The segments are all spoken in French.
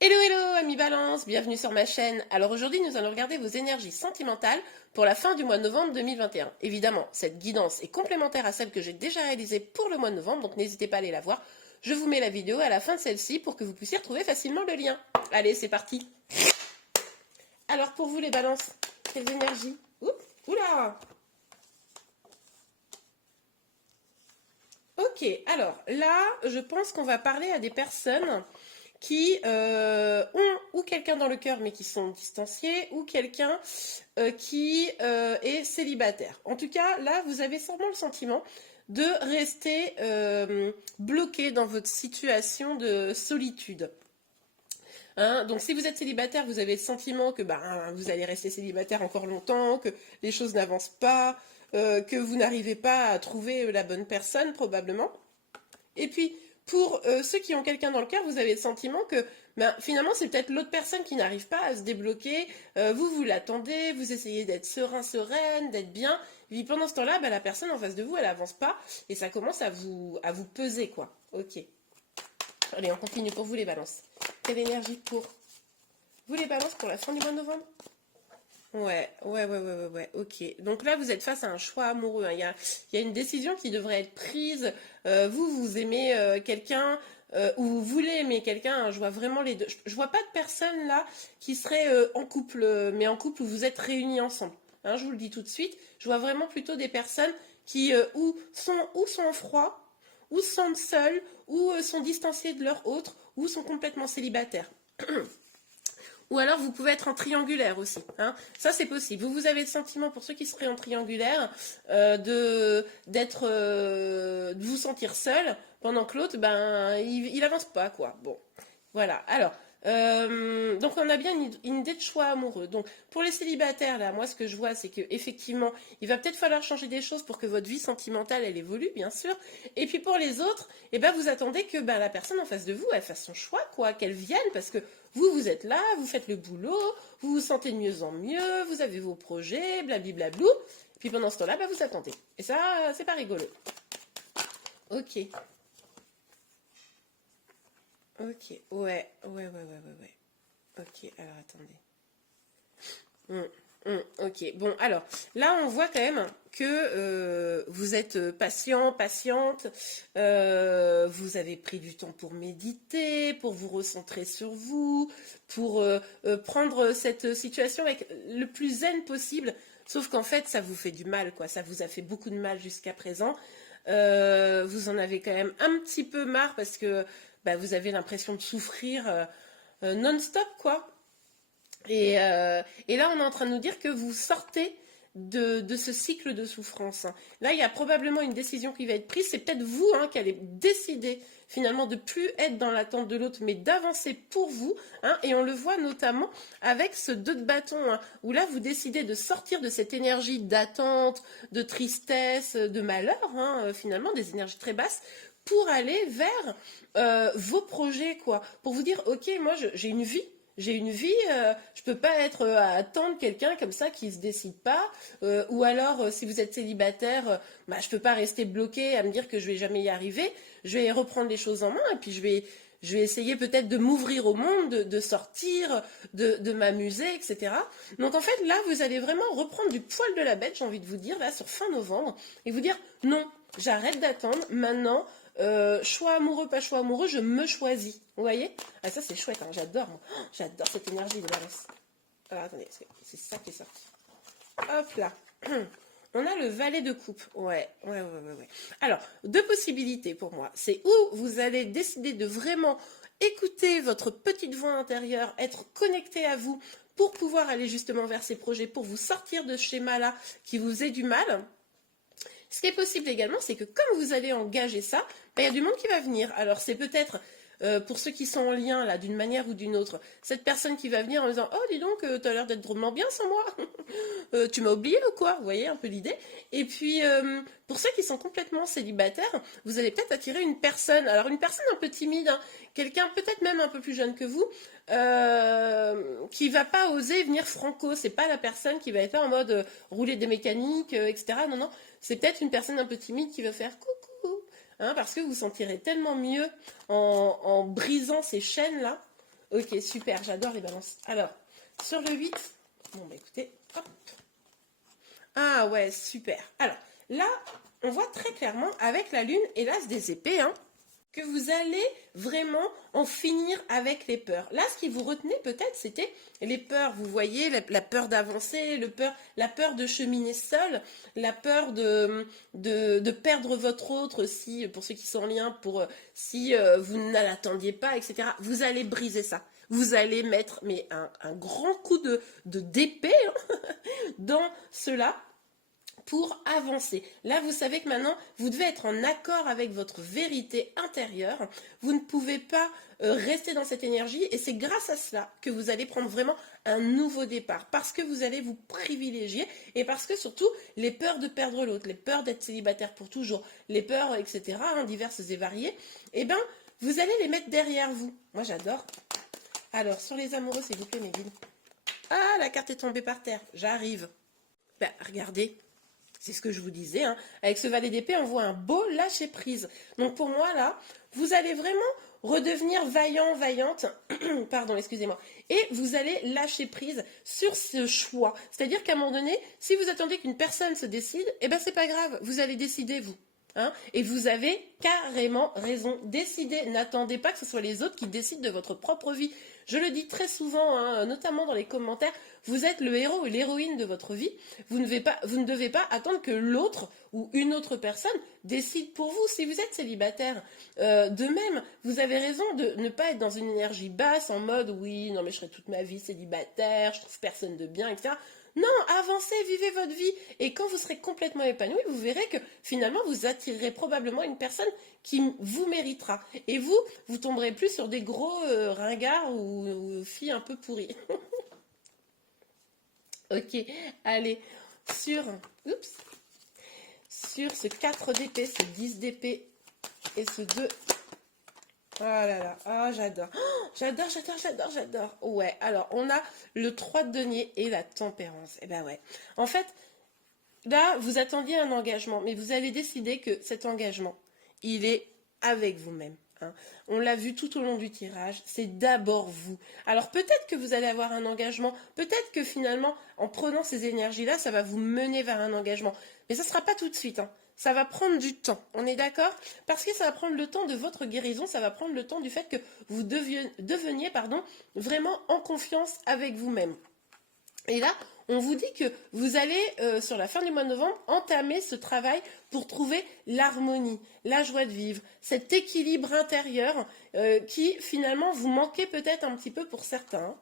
Hello hello amis Balance, bienvenue sur ma chaîne. Alors aujourd'hui nous allons regarder vos énergies sentimentales pour la fin du mois de novembre 2021. Évidemment, cette guidance est complémentaire à celle que j'ai déjà réalisée pour le mois de novembre, donc n'hésitez pas à aller la voir. Je vous mets la vidéo à la fin de celle-ci pour que vous puissiez retrouver facilement le lien. Allez, c'est parti. Alors pour vous les Balances, quelles énergies? Oula. Ok, alors là, je pense qu'on va parler à des personnes qui ont ou quelqu'un dans le cœur mais qui sont distanciés, ou quelqu'un qui est célibataire. En tout cas, là, vous avez sûrement le sentiment de rester bloqué dans votre situation de solitude. Hein, donc si vous êtes célibataire, vous avez le sentiment que vous allez rester célibataire encore longtemps, que les choses n'avancent pas, que vous n'arrivez pas à trouver la bonne personne probablement. Et puis, pour ceux qui ont quelqu'un dans le cœur, vous avez le sentiment que finalement, c'est peut-être l'autre personne qui n'arrive pas à se débloquer. Vous l'attendez, vous essayez d'être serein, sereine, d'être bien. Et puis pendant ce temps-là, la personne en face de vous, elle avance pas et ça commence à vous peser, quoi. Ok. Allez, on continue pour vous les balances. Quelle énergie pour vous les balances pour la fin du mois de novembre? Ouais, ok. Donc là, vous êtes face à un choix amoureux, hein. Il y a une décision qui devrait être prise. Vous aimez quelqu'un ou vous voulez aimer quelqu'un, hein. Je vois vraiment les deux. Je vois pas de personne là qui serait en couple, mais en couple où vous êtes réunis ensemble. Hein, je vous le dis tout de suite. Je vois vraiment plutôt des personnes qui ou sont en froid, ou se sentent seules, ou sont distanciées de leur autre, ou sont complètement célibataires. Ou alors vous pouvez être en triangulaire aussi. Hein. Ça c'est possible. Vous avez le sentiment pour ceux qui seraient en triangulaire de vous sentir seul pendant que l'autre il avance pas quoi. Bon voilà. Alors donc on a bien une idée de choix amoureux. Donc pour les célibataires là, moi ce que je vois c'est que effectivement il va peut-être falloir changer des choses pour que votre vie sentimentale elle évolue bien sûr. Et puis pour les autres, vous attendez que la personne en face de vous elle fasse son choix quoi, qu'elle vienne parce que vous êtes là, vous faites le boulot, vous vous sentez de mieux en mieux, vous avez vos projets, blablablou. Et puis pendant ce temps-là, vous attendez. Et ça, c'est pas rigolo. Ok. Ok. Ouais. Ok, alors attendez. Ok, bon, alors, là, on voit quand même que vous êtes patient, patiente, vous avez pris du temps pour méditer, pour vous recentrer sur vous, pour prendre cette situation avec le plus zen possible, sauf qu'en fait, ça vous fait du mal, quoi, ça vous a fait beaucoup de mal jusqu'à présent. Vous en avez quand même un petit peu marre parce que vous avez l'impression de souffrir non-stop, quoi. Et là, on est en train de nous dire que vous sortez de ce cycle de souffrance. Là, il y a probablement une décision qui va être prise. C'est peut-être vous qui allez décider finalement de plus être dans l'attente de l'autre, mais d'avancer pour vous. Et on le voit notamment avec ce 2 de bâton, où là, vous décidez de sortir de cette énergie d'attente, de tristesse, de malheur, finalement, des énergies très basses, pour aller vers vos projets, quoi. Pour vous dire, ok, moi, j'ai une vie. J'ai une vie, je peux pas être à attendre quelqu'un comme ça qui se décide pas, ou alors si vous êtes célibataire, je peux pas rester bloqué à me dire que je vais jamais y arriver. Je vais reprendre les choses en main et puis je vais essayer peut-être de m'ouvrir au monde, de sortir, de m'amuser, etc. Donc en fait là vous allez vraiment reprendre du poil de la bête, j'ai envie de vous dire là sur fin novembre et vous dire non, j'arrête d'attendre maintenant. Choix amoureux, pas choix amoureux, je me choisis. Vous voyez? Ah, ça, c'est chouette, hein, j'adore. Moi. Oh, j'adore cette énergie de Balance. Alors, attendez, c'est ça qui est sorti. Hop là. On a le valet de coupe. Ouais. Alors, 2 possibilités pour moi. C'est où vous allez décider de vraiment écouter votre petite voix intérieure, être connecté à vous pour pouvoir aller justement vers ces projets, pour vous sortir de ce schéma-là qui vous est du mal. Ce qui est possible également, c'est que comme vous allez engager ça, il y a du monde qui va venir. Alors c'est peut-être pour ceux qui sont en lien là d'une manière ou d'une autre, cette personne qui va venir en disant oh dis donc t'as l'air d'être drôlement bien sans moi, tu m'as oublié ou quoi? Vous voyez un peu l'idée. Et puis pour ceux qui sont complètement célibataires, vous allez peut-être attirer une personne. Alors une personne un peu timide, quelqu'un peut-être même un peu plus jeune que vous, qui va pas oser venir franco. C'est pas la personne qui va être là en mode rouler des mécaniques, etc. Non. C'est peut-être une personne un peu timide qui va faire coucou, parce que vous vous sentirez tellement mieux en brisant ces chaînes-là, Ok, super, j'adore les balances. Alors, sur le 8, bon bah écoutez, hop. Ah ouais, super. Alors, là, on voit très clairement avec la lune et l'as des épées, hein, que vous allez vraiment en finir avec les peurs. Là, ce qui vous retenait peut-être, c'était les peurs. Vous voyez, la peur d'avancer, la peur de cheminer seul, la peur de perdre votre autre, si, pour ceux qui sont en lien, si vous ne l'attendiez pas, etc. Vous allez briser ça. Vous allez mettre un grand coup d'épée hein, dans cela pour avancer. Là, vous savez que maintenant, vous devez être en accord avec votre vérité intérieure. Vous ne pouvez pas rester dans cette énergie et c'est grâce à cela que vous allez prendre vraiment un nouveau départ parce que vous allez vous privilégier et parce que surtout, les peurs de perdre l'autre, les peurs d'être célibataire pour toujours, les peurs, etc., hein, diverses et variées, eh bien, vous allez les mettre derrière vous. Moi, j'adore. Alors, sur les amoureux, s'il vous plaît, mes guides. Ah, la carte est tombée par terre. J'arrive. Ben, regardez. C'est ce que je vous disais, hein. Avec ce valet d'épée, on voit un beau lâcher prise. Donc pour moi, là, vous allez vraiment redevenir vaillant, vaillante, pardon, excusez-moi, et vous allez lâcher prise sur ce choix. C'est-à-dire qu'à un moment donné, si vous attendez qu'une personne se décide, eh ben c'est pas grave, vous allez décider vous. Hein, et vous avez carrément raison. Décidez, n'attendez pas que ce soit les autres qui décident de votre propre vie. Je le dis très souvent, hein, notamment dans les commentaires, vous êtes le héros et l'héroïne de votre vie. Vous ne devez pas attendre que l'autre ou une autre personne décide pour vous si vous êtes célibataire. De même, vous avez raison de ne pas être dans une énergie basse en mode oui, non mais je serai toute ma vie célibataire, je trouve personne de bien, etc. Non, avancez, vivez votre vie. Et quand vous serez complètement épanoui, vous verrez que finalement, vous attirerez probablement une personne qui vous méritera. Et vous tomberez plus sur des gros ringards ou filles un peu pourries. Ok, allez, sur ce 4 d'épée, ce 10 d'épée et ce 2. Oh là là, oh, j'adore. Oh, j'adore. Ouais, alors on a le 3 de denier et la tempérance. Eh ben ouais. En fait, là, vous attendiez un engagement, mais vous allez décider que cet engagement, il est avec vous-même. Hein. On l'a vu tout au long du tirage, c'est d'abord vous. Alors peut-être que vous allez avoir un engagement, peut-être que finalement, en prenant ces énergies-là, ça va vous mener vers un engagement. Mais ça ne sera pas tout de suite. Hein. Ça va prendre du temps, on est d'accord? Parce que ça va prendre le temps de votre guérison, ça va prendre le temps du fait que vous deveniez vraiment en confiance avec vous-même. Et là, on vous dit que vous allez, sur la fin du mois de novembre, entamer ce travail pour trouver l'harmonie, la joie de vivre, cet équilibre intérieur qui, finalement, vous manquez peut-être un petit peu pour certains.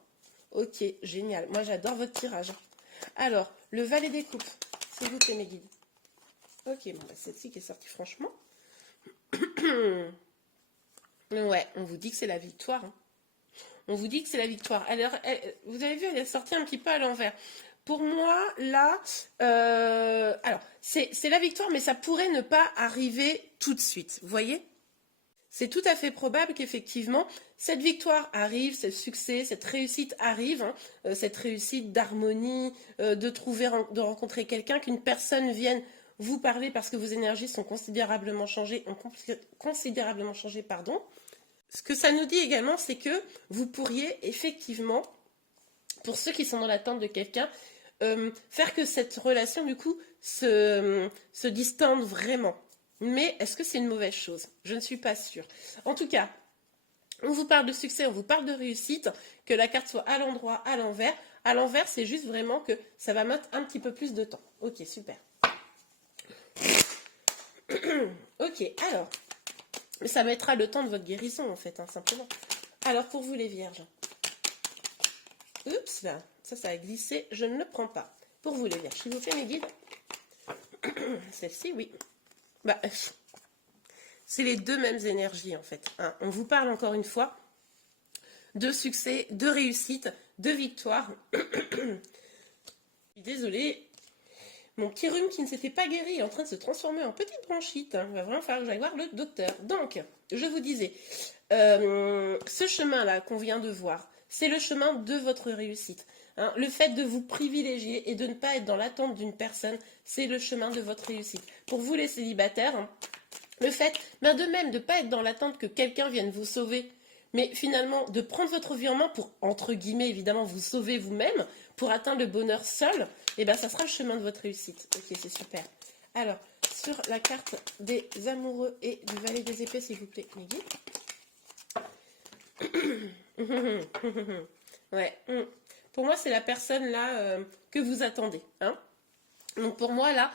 Ok, génial. Moi, j'adore votre tirage. Alors, le valet des coupes, s'il vous plaît, mes guides. Ok, bon, bah, celle-ci qui est sortie, franchement. Ouais, on vous dit que c'est la victoire. Hein. On vous dit que c'est la victoire. Alors, vous avez vu, elle est sortie un petit peu à l'envers. Pour moi, là, alors, c'est la victoire, mais ça pourrait ne pas arriver tout de suite. Vous voyez? C'est tout à fait probable qu'effectivement, cette victoire arrive, ce succès, cette réussite arrive, hein, cette réussite d'harmonie, de rencontrer quelqu'un, qu'une personne vienne vous parler parce que vos énergies sont considérablement changées, pardon. Ce que ça nous dit également, c'est que vous pourriez effectivement, pour ceux qui sont dans l'attente de quelqu'un, faire que cette relation, du coup, se distende vraiment. Mais est-ce que c'est une mauvaise chose? Je ne suis pas sûre. En tout cas, on vous parle de succès, on vous parle de réussite, que la carte soit à l'endroit, à l'envers. À l'envers, c'est juste vraiment que ça va mettre un petit peu plus de temps. Ok, super. Ok, alors, ça mettra le temps de votre guérison, en fait, hein, simplement. Alors, pour vous, les vierges. Oups, là, ça a glissé, je ne le prends pas. Pour vous, les vierges, s'il vous plaît, mes guides. Celle-ci, oui. Bah, c'est les deux mêmes énergies, en fait. Hein. On vous parle, encore une fois, de succès, de réussite, de victoire. Désolée. Mon petit rhume qui ne s'était pas guéri est en train de se transformer en petite bronchite. Hein. Il va vraiment falloir que j'aille voir le docteur. Donc, je vous disais, ce chemin-là qu'on vient de voir, c'est le chemin de votre réussite. Hein. Le fait de vous privilégier et de ne pas être dans l'attente d'une personne, c'est le chemin de votre réussite. Pour vous les célibataires, hein, le fait de même de ne pas être dans l'attente que quelqu'un vienne vous sauver, mais finalement de prendre votre vie en main pour, entre guillemets, évidemment, vous sauver vous-même, pour atteindre le bonheur seul, et ben ça sera le chemin de votre réussite. Ok, c'est super. Alors, sur la carte des amoureux et du valet des épées, s'il vous plaît, mes guides. Ouais. Pour moi, c'est la personne là que vous attendez. Hein. Donc pour moi là,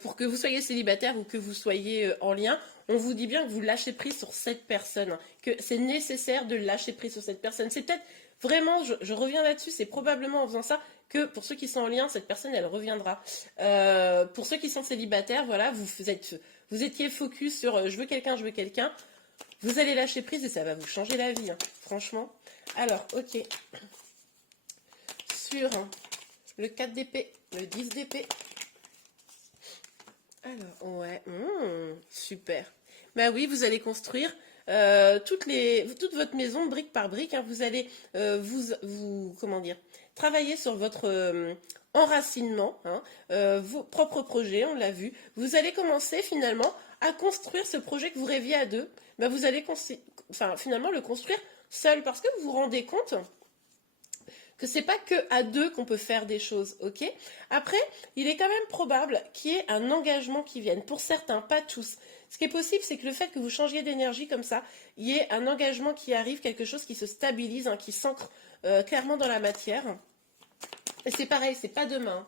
pour que vous soyez célibataire ou que vous soyez en lien, on vous dit bien que vous lâchez prise sur cette personne, hein, que c'est nécessaire de lâcher prise sur cette personne. C'est peut-être vraiment, je reviens là-dessus, c'est probablement en faisant ça que pour ceux qui sont en lien, cette personne elle reviendra. Pour ceux qui sont célibataires, voilà, vous étiez focus sur je veux quelqu'un, vous allez lâcher prise et ça va vous changer la vie, hein, franchement. Alors, ok, sur le 4 d'épée, le 10 d'épée. Alors, ouais, super. Bah oui, vous allez construire toute votre maison brique par brique. Hein, vous allez comment dire, travailler sur votre enracinement, hein, vos propres projets, on l'a vu. Vous allez commencer finalement à construire ce projet que vous rêviez à deux. Bah, vous allez finalement le construire seul parce que vous vous rendez compte que c'est pas que à deux qu'on peut faire des choses, ok? Après, il est quand même probable qu'il y ait un engagement qui vienne. Pour certains, pas tous. Ce qui est possible, c'est que le fait que vous changiez d'énergie comme ça, il y ait un engagement qui arrive, quelque chose qui se stabilise, hein, qui s'ancre clairement dans la matière. Et c'est pareil, c'est pas demain.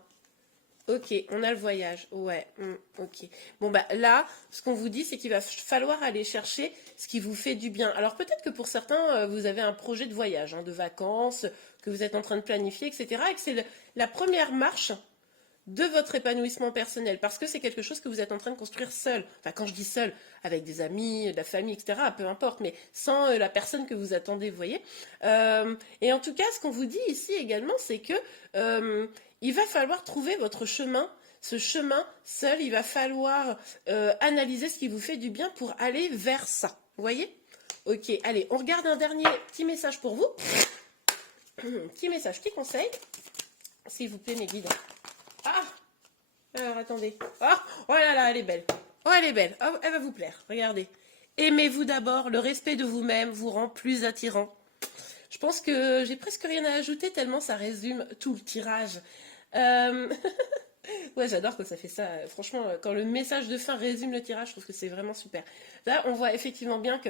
Ok, on a le voyage. Ouais, ok. Bon, bah là, ce qu'on vous dit, c'est qu'il va falloir aller chercher ce qui vous fait du bien. Alors peut-être que pour certains, vous avez un projet de voyage, hein, de vacances, que vous êtes en train de planifier, etc. Et que c'est la première marche de votre épanouissement personnel, parce que c'est quelque chose que vous êtes en train de construire seul. Enfin, quand je dis seul, avec des amis, de la famille, etc., peu importe, mais sans la personne que vous attendez, vous voyez. Et en tout cas, ce qu'on vous dit ici également, c'est que il va falloir trouver votre chemin. Ce chemin seul, il va falloir analyser ce qui vous fait du bien pour aller vers ça. Vous voyez? Ok, allez, on regarde un dernier petit message pour vous. Petit message qui conseille. S'il vous plaît, mes guides. Ah! Alors, attendez. Ah! Oh là là, elle est belle. Oh, elle est belle. Oh, elle va vous plaire. Regardez. Aimez-vous d'abord. Le respect de vous-même vous rend plus attirant. Je pense que j'ai presque rien à ajouter tellement ça résume tout le tirage. Ouais, j'adore quand ça fait ça. Franchement, quand le message de fin résume le tirage, je trouve que c'est vraiment super. Là, on voit effectivement bien que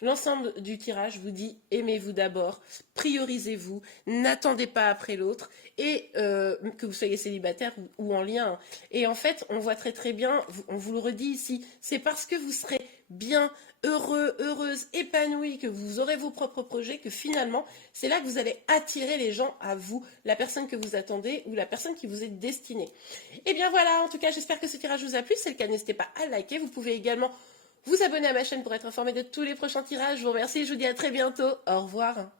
l'ensemble du tirage vous dit aimez-vous d'abord, priorisez-vous, n'attendez pas après l'autre, et que vous soyez célibataire ou en lien. Et en fait, on voit très très bien, on vous le redit ici, c'est parce que vous serez bien, heureux, heureuse, épanoui, que vous aurez vos propres projets, que finalement, c'est là que vous allez attirer les gens à vous, la personne que vous attendez ou la personne qui vous est destinée. Et bien voilà, en tout cas, j'espère que ce tirage vous a plu. Si c'est le cas, n'hésitez pas à liker. Vous pouvez également vous abonner à ma chaîne pour être informé de tous les prochains tirages. Je vous remercie, je vous dis à très bientôt. Au revoir.